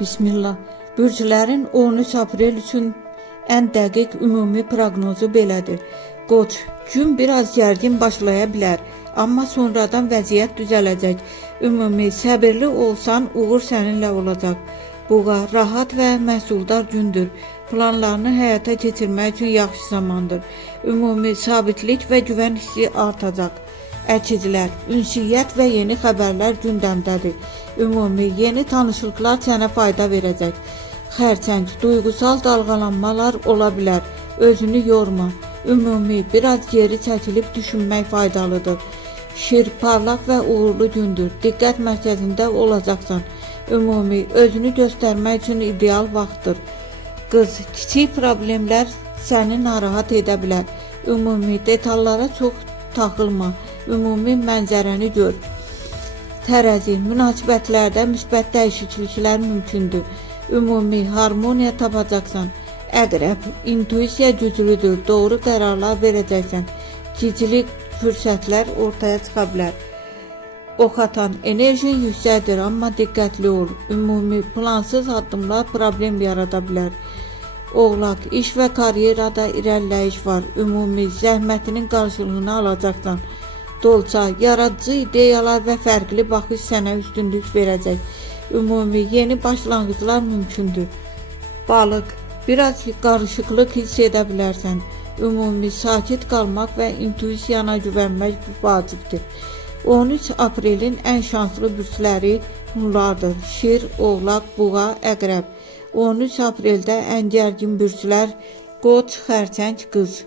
Bismillah. Bürclərin 13 aprel üçün ən dəqiq ümumi proqnozu belədir. Qoç, gün biraz gərgin başlaya bilər, amma sonradan vəziyyət düzələcək. Ümumi səbirli olsan, uğur səninlə olacaq. Buğa, rahat və məhsuldar gündür. Planlarını həyata keçirmək üçün yaxşı zamandır. Ümumi sabitlik və güvən hissi artacaq. Əkicilər, ünsiyyət və yeni xəbərlər gündəmdədir. Ümumi yeni tanışlıqlar sənə fayda verəcək. Xərçəng, duygusal dalğalanmalar ola bilər. Özünü yorma. Ümumi biraz geri çəkilib düşünmək faydalıdır. Şir, parlaq və uğurlu gündür. Diqqət mərkəzində olacaqsan. Ümumi özünü göstərmək üçün ideal vaxtdır. Qız, kiçik problemlər səni narahat edə bilər. Ümumi detallara çox taxılma. Ümumi mənzərəni gör. Tərəzi, münasibətlərdə müsbət dəyişikliklər mümkündür. Ümumi harmoniya tapacaqsan. Əqrəb, intuisiya güclüdür, doğru qərarlar verəcəksən. Giclik fürsətlər ortaya çıxa bilər. Ox atan, enerji yüksəkdir, amma diqqətli ol. Ümumi plansız addımlar problem yarada bilər. Oğlaq, iş və karyerada irəliləyiş var. Ümumi zəhmətinin qarşılığını alacaqsan. Dolça, yaradıcı ideyalar və fərqli baxış sənə üstünlük verəcək. Ümumi yeni başlanğıclar mümkündür. Balıq, biraz qarışıqlıq hiss edə bilərsən. Ümumi sakit qalmaq və intuisiyana güvənmək vacibdir. 13 aprelin ən şanslı bürcləri bunlardır. Şir, oğlaq, buğa, əqrəb. 13 apreldə ən gərgin bürclər Qoç, xərçəng, qız.